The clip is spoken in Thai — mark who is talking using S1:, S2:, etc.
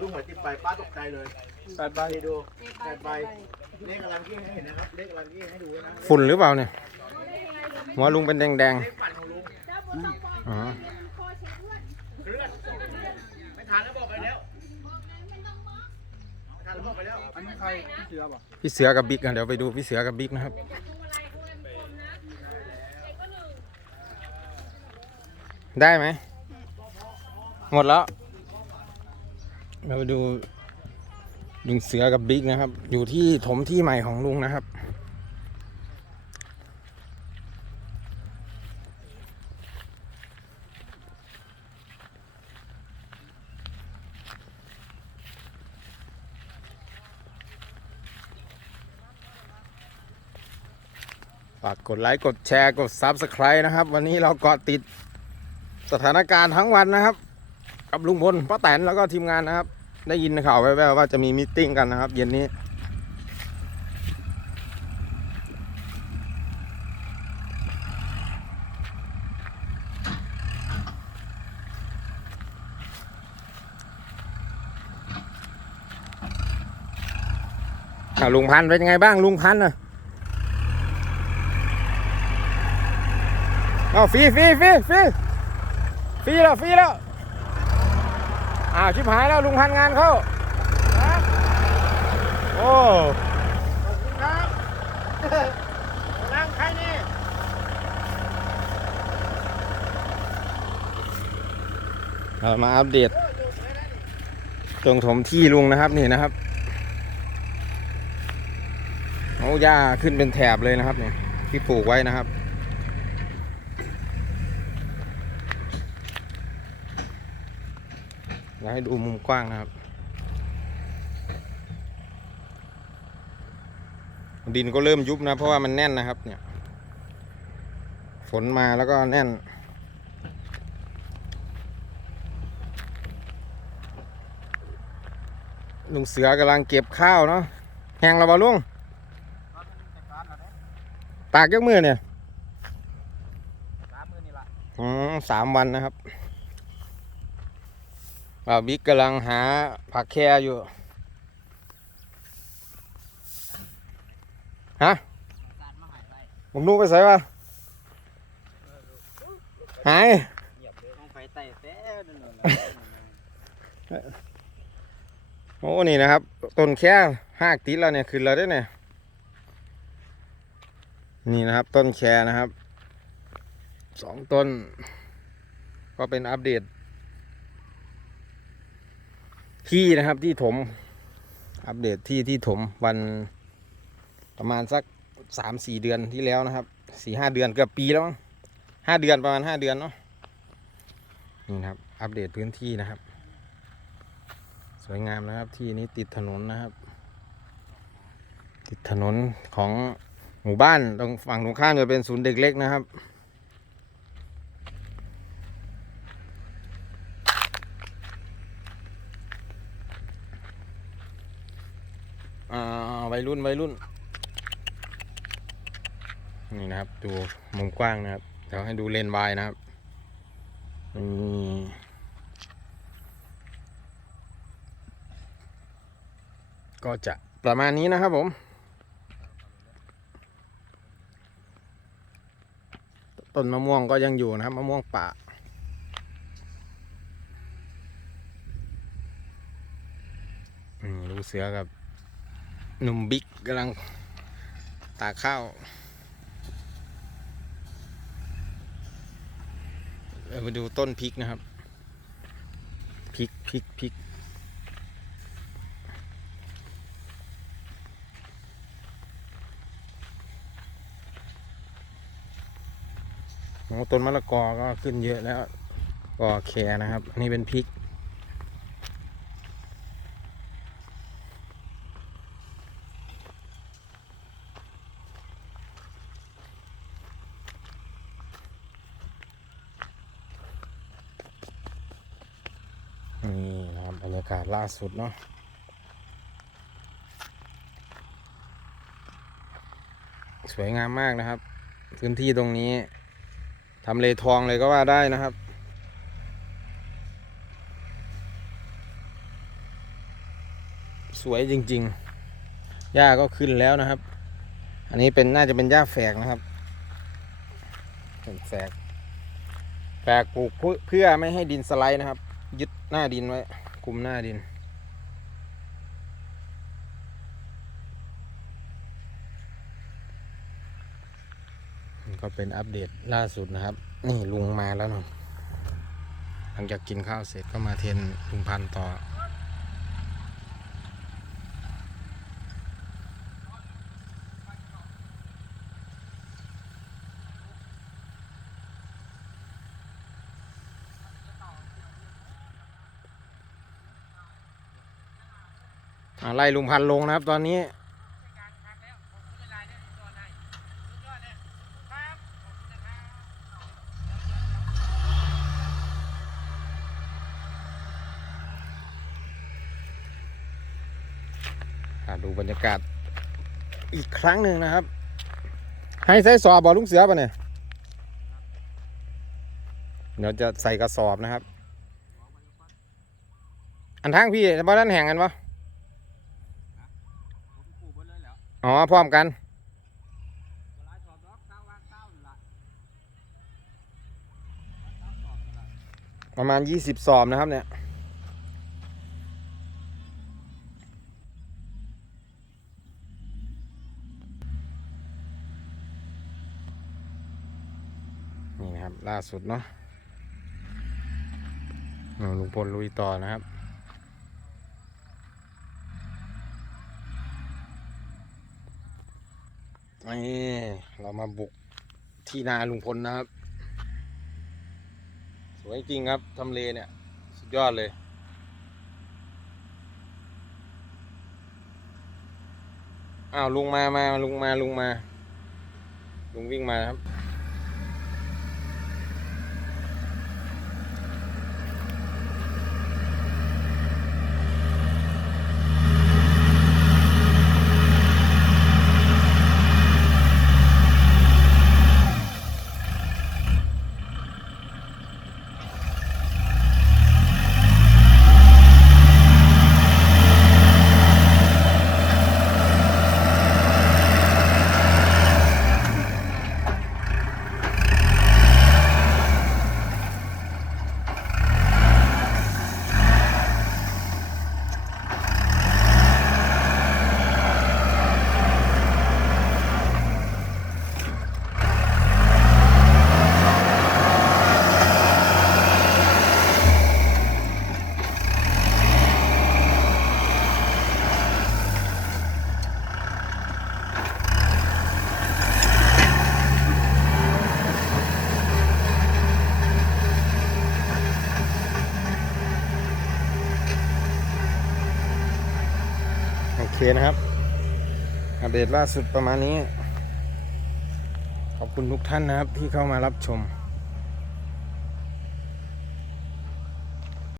S1: ลุงหัวติดไปป้าตกใจเลยแปดใบไปดูแปดใบเลขกำลังกิ้งให้เห็นนะครับเลขกำลังกิ้งให้ดูนะ
S2: ฝุ่นหรือเปล่าเนี่ยหัวลุงเป็นแดงเลขปั่นของลุงๆอ๋อเคลื่อนไม่ทันแล้วบอกไปแล้วไม่ทันแล้วบอกไปแล้วอันนี้ใครพี่เสือป่ะพี่เสือกับบิ๊กอะเดี๋ยวไปดูพี่เสือกับบิ๊กนะครับได้ไหมหมดแล้ว เราไปดูลุงเสือกับบิ๊กนะครับ อยู่ที่ถมที่ใหม่ของลุงนะครับ ฝากกดไลค์ กดแชร์ กด Subscribe นะครับ วันนี้เราเกาะติดสถานการณ์ทั้งวันนะครับ กับลุงพลป้าแตนแล้วก็ทีมงานนะครับ ได้ยินข่าวแว่วๆว่าจะมีมิทติ้งกันนะครับ เย็นนี้อะลุงพันธ์เป็นยังไงบ้างลุงพันธุ์น่ะเอาฟีฟีฟีฟีฟีแล้วฟีแล้ว อ้าวชิบหายแล้วลุงพันงานเข้าโอ้
S1: ครับนั่งใครนี่
S2: เรามาอัปเดต ตรงถมที่ลุงนะครับนี่นะครับโอ้หญ้าขึ้นเป็นแถบเลยนะครับเนี่ยที่ปลูกไว้นะครับ แล้วให้ดูมุมกว้างนะครับ ดินก็เริ่มยุบนะ เพราะว่ามันแน่นนะครับ เนี่ย ฝนมาแล้วก็แน่น ลุงเสือกำลังเก็บข้าวเนาะแห้งแล้วบ่ลุงตากยักมือเนี่ยสามมือนี่ละอืมสามวันนะครับ่าบิ๊กกำลังหาผักแคอยู่ ฮะมึงนูไปใส่ปะหายต้องไปไต่แต้นั่นน่ะโอ้นี่นะครับต้นแค่หากติดแล้วเนี่ยขึ้นแล้วได้เนี่ยนี่นะครับต้นแคนะครับสองต้น ก็เป็นอัปเดต ที่นะครับที่ถม อัปเดตที่ที่ถมวันประมาณสักสามสี่เดือนที่แล้วนะครับสี่ห้าเดือนเกือบปีแล้วห้าเดือนประมาณห้าเดือนเนาะนี่นะครับ อัปเดตพื้นที่นะครับ สวยงามนะครับที่นี้ติดถนนนะครับ ติดถนนของหมู่บ้านตรงฝั่งตรงข้ามจะเป็นศูนย์เด็กเล็กนะครับ อ่าวัยรุ่นวัยรุ่น นี่นะครับ ดูมุมกว้างนะครับเดี๋ยวให้ดูเลนวายนะครับนี่ก็จะประมาณนี้นะครับผมต้นมะม่วงก็ยังอยู่นะครับมะม่วงป่าลูกเสือกับ หนุ่มบิ๊กกำลังตากข้าวเออมาดูต้นพริกนะครับ พริกพริกพริกโอ้ต้นมะละกอก็ขึ้นเยอะแล้วก็แคนะครับอันนี้เป็นพริก นี่นะค รยากาศล่าสุดเนาะสวยงามมากนะครับ พื้นที่ตรงนี้ทำเลทองเลยก็ว่าได้นะครับ สวยจริงๆหญ้าก็ขึ้นแล้วนะครับ อันนี้เป็นน่าจะเป็นหญ้าแฝกนะครับเป็นแฝกแฝกปลูกเพื่อไม่ให้ดินสไลด์นะครับ ยึดหน้าดินไว้ คุมหน้าดิน ก็เป็นอัปเดตล่าสุดนะครับ นี่ลุงมาแล้วเนาะหลังจากกินข้าวเสร็จก็มาเทนลุงพันต่อ ไล่ลุงพันลงนะครับ ตอนนี้ดูบรรยากาศอีกครั้งหนึ่งนะครับ ให้ใส่สอบบอลุงเสือป่ะเนี่ยเดี๋ยวจะใส่กระสอบนะครับ อันทั้งพี่บ้านแห่งกันปะ ผมปลูกไว้เลยแล้ว อ๋อ พร้อมกันหลายสอบดอกเก้าว่างเก้านั่สอบนั่นล่ะประมาณ20สอบนะครับเนี่ยนี่นะครับ ล่าสุดเนาะลุงพลลุยต่อนะครับ นี่เรามาบุกที่นาลุงพลนะครับ สวยจริงครับทำเลเนี่ย สุดยอดเลย อ้าวลุงมามาลุงมาลุงมา ลุงวิ่งมาครับ เคนะครับ อัปเดตล่าสุดประมาณนี้ ขอบคุณทุกท่านนะครับที่เข้ามารับชม